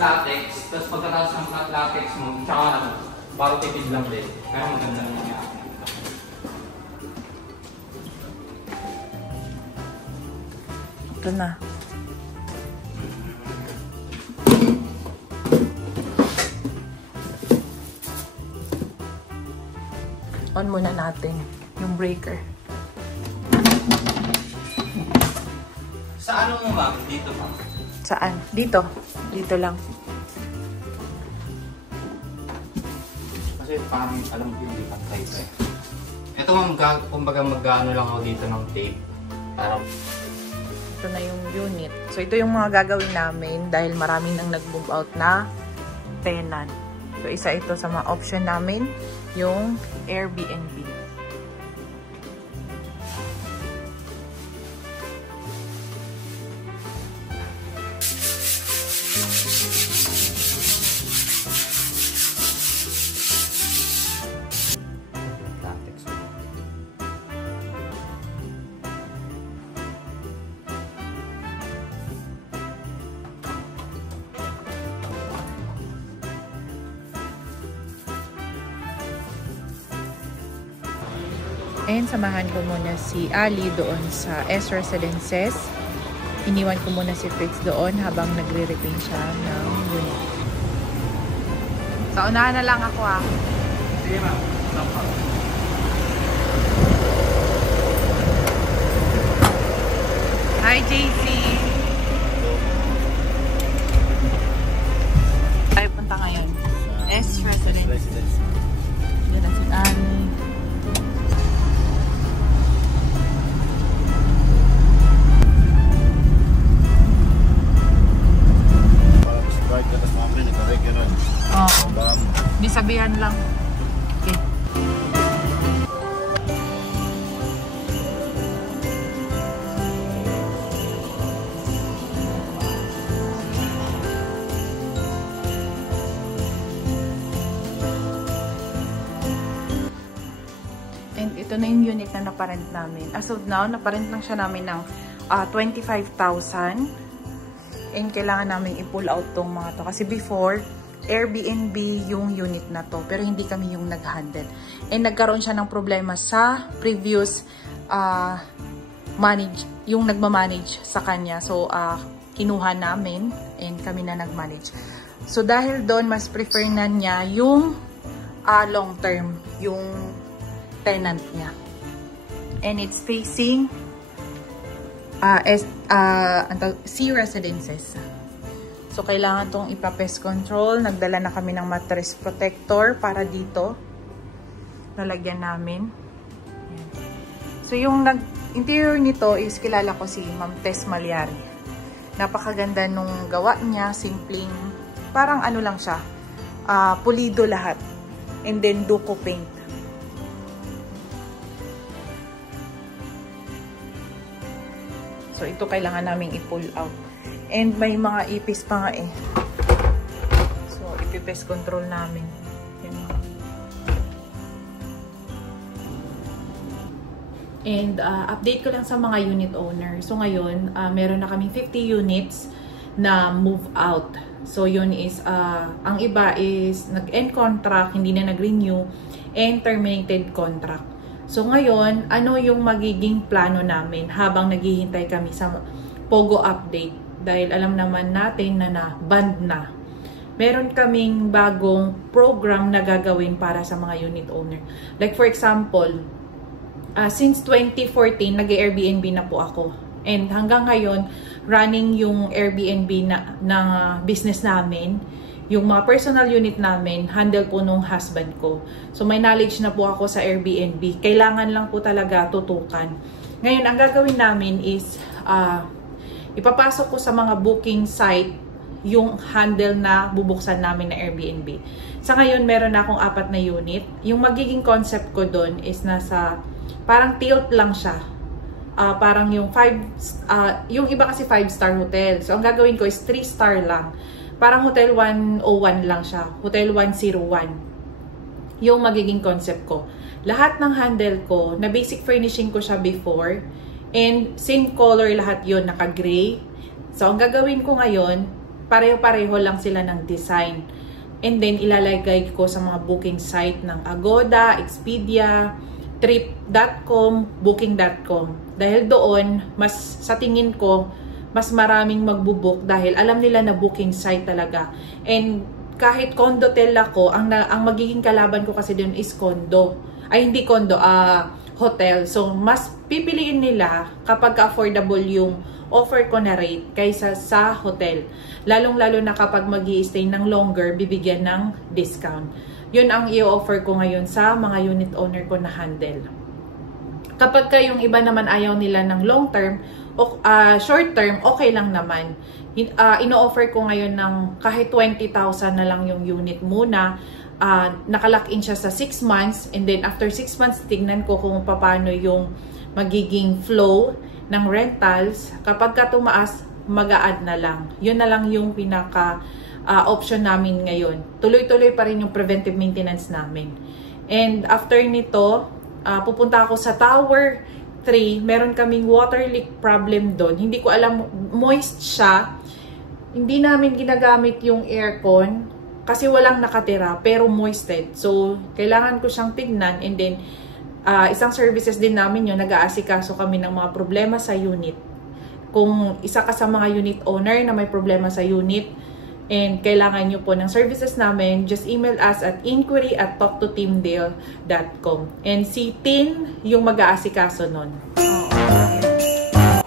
latex, tapos pagkatapos ng flat latex mo, tsaka bago tipid lang din. Kaya maganda naman yung akin. Ito na. On muna natin yung breaker. Sa ano mo ma'am? Dito ma'am? Saan? Dito. Dito lang. Kasi parang alam ko hindi patay ito eh. Ito ma'am, kumbaga mag-ano lang ako dito ng tape. Parang ito na yung unit. So, ito yung mga gagawin namin dahil maraming nang nag-move out na tenant. So, isa ito sa mga option namin, yung Airbnb. And samahan ko muna si Ali doon sa S Residences. Iniwan ko muna si Fritz doon habang nagre-repaint siya ng unit. Sa unahan na lang ako ah. sige ma'am. Hi JC! Tayo punta ngayon. S Residence. Doon na si Ali. Di sabihan lang. Okay. And ito na yung unit na naparent namin. As of now, naparent lang siya namin ng 25,000. And kailangan namin i-pull out tong mga to. Kasi before, Airbnb yung unit na to, pero hindi kami yung nag-handle. And nagkaroon siya ng problema sa previous yung nagmamanage sa kanya. So, kinuha namin and kami na nag-manage. So, dahil doon, mas prefer na niya yung long term, yung tenant niya. And it's facing C Residences. So, kailangan itong ipa-pest control. Nagdala na kami ng mattress protector para dito. Lalagyan namin. Yan. So, yung interior nito is kilala ko si Ma'am Tess Malyari. Napakaganda nung gawa niya. Simpleng, parang ano lang siya. Pulido lahat. And then, duco paint. So, ito kailangan naming i-pull out. And may mga ipis pa nga eh. So, ipipest control namin. Yan. And update ko lang sa mga unit owner. So, ngayon, meron na kaming 50 units na move out. So, yun is, ang iba is nag-end contract, hindi na nag-renew, and terminated contract. So, ngayon, ano yung magiging plano namin habang naghihintay kami sa POGO update? Dahil alam naman natin na na-band na. Meron kaming bagong program na gagawin para sa mga unit owner. Like for example, since 2014, nag-Airbnb na po ako. And hanggang ngayon, running yung Airbnb na business namin. Yung mga personal unit namin, handle po nung husband ko. So may knowledge na po ako sa Airbnb. Kailangan lang po talaga tutukan. Ngayon, ang gagawin namin is ipapasok ko sa mga booking site yung handle na bubuksan namin na Airbnb. Sa ngayon, meron na akong 4 na unit. Yung magiging concept ko doon is nasa, parang tilt lang siya. Parang yung yung iba kasi 5-star hotel. So, ang gagawin ko is 3-star lang. Parang Hotel 101 lang siya. Hotel 101. Yung magiging concept ko. Lahat ng handle ko, na basic furnishing ko siya before. And same color lahat yon, naka-gray. So, ang gagawin ko ngayon, pareho-pareho lang sila ng design. And then, ilalagay ko sa mga booking site ng Agoda, Expedia, Trip.com, Booking.com. Dahil doon, sa tingin ko, mas maraming magbubook dahil alam nila na booking site talaga. And kahit Condotel ako, ang magiging kalaban ko kasi doon is condo. Ay, hindi condo, hotel. So, mas pipiliin nila kapag affordable yung offer ko na rate kaysa sa hotel. Lalong-lalo na kapag mag-i-stay ng longer, bibigyan ng discount. Yun ang i-offer ko ngayon sa mga unit owner ko na handle. Kapag yung iba naman ayaw nila ng long term, o short term, okay lang naman. Ino-offer ko ngayon ng kahit 20,000 na lang yung unit muna. Nakalock in siya sa 6 months, and then after 6 months, tignan ko kung paano yung magiging flow ng rentals. Kapag ka tumaas, mag-a-add na lang. Yun na lang yung pinaka option namin ngayon. Tuloy-tuloy pa rin yung preventive maintenance namin. And after nito, pupunta ako sa Tower 3. Meron kaming water leak problem doon. Hindi ko alam, moist siya. Hindi namin ginagamit yung aircon kasi walang nakatira, pero moisted. So, kailangan ko siyang tignan, and then isang services din namin yun, nag-aasikaso kami ng mga problema sa unit. Kung isa ka sa mga unit owner na may problema sa unit and kailangan nyo po ng services namin, just email us at inquiry@talktoteamdale.com. And si Tin yung mag-aasikaso nun.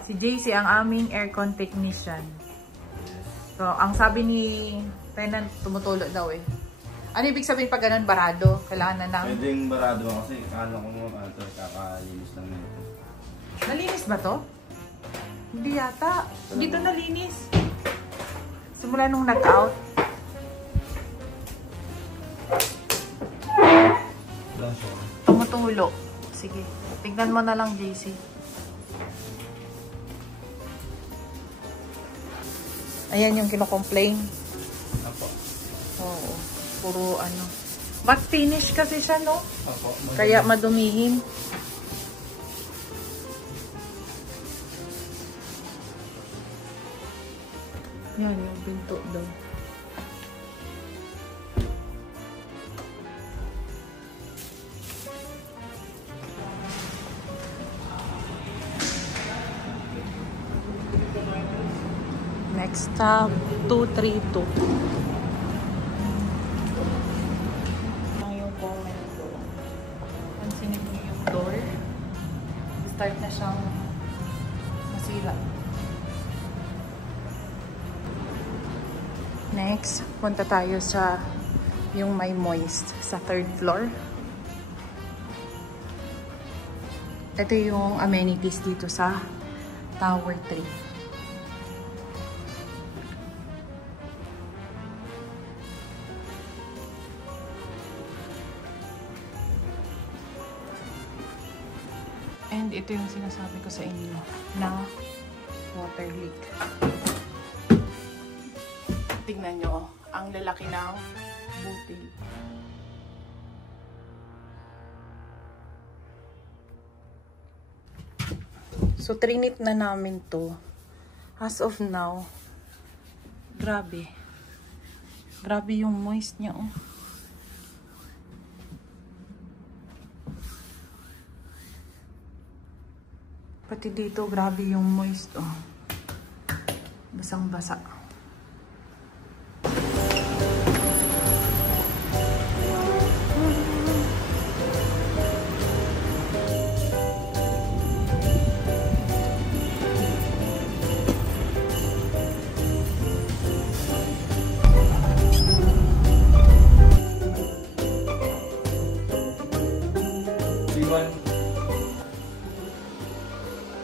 Si JC ang aming aircon technician. So, ang sabi ni tenant, tumutulo daw eh. Ano ibig sabihin pag ganun, barado? Kailangan na ng... Pwedeng barado kasi kala ko mo kakalinis lang nito. Nalinis ba to? Hindi yata. Hindi to nalinis. Simula nung nag-out. Tumutulo. Sige. Tignan mo na lang, JC. Ayan yung kino-complain. Apo. Oo. Puro ano. Matte finish kasi siya, no? Apo. Kaya madumihin. Yan yung pinto doon. Next stop, 232. Yung comment ko. Pansinin mo yung door. Start na siyang masira. Next, punta tayo sa yung may moist sa 3rd floor. Ito yung amenities dito sa Tower 3. And ito yung sinasabi ko sa inyo na water leak. Tingnan nyo, ang lalaki ng butil. So, trinit na namin to. As of now, grabe. Grabe yung moist niya, oh. Pati dito, grabe yung moist, oh. Basang-basa.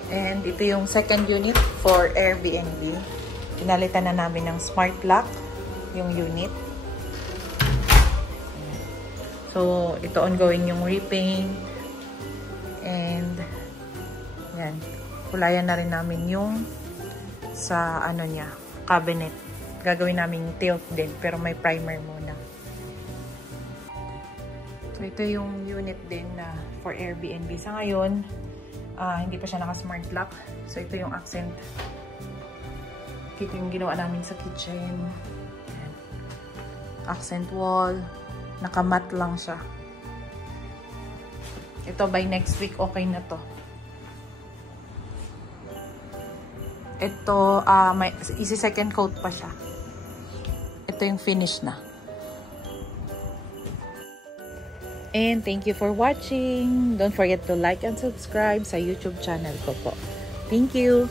And ito yung second unit for Airbnb. Pinalitan na namin ng smart lock yung unit. So, ito ongoing yung repaint. And yan. Kulayan na rin namin yung sa ano niya, cabinet. Gagawin namin tilt din, pero may primer muna. So, ito yung unit din na for Airbnb. Sa ngayon, hindi pa siya naka-smart lock. So, ito yung accent Ito yung ginawa namin sa kitchen. Ayan. Accent wall. Nakamat lang siya. Ito by next week okay na to. Ito may isi-second coat pa siya. Ito yung finish na. And thank you for watching. Don't forget to like and subscribe sa YouTube channel ko po. Thank you!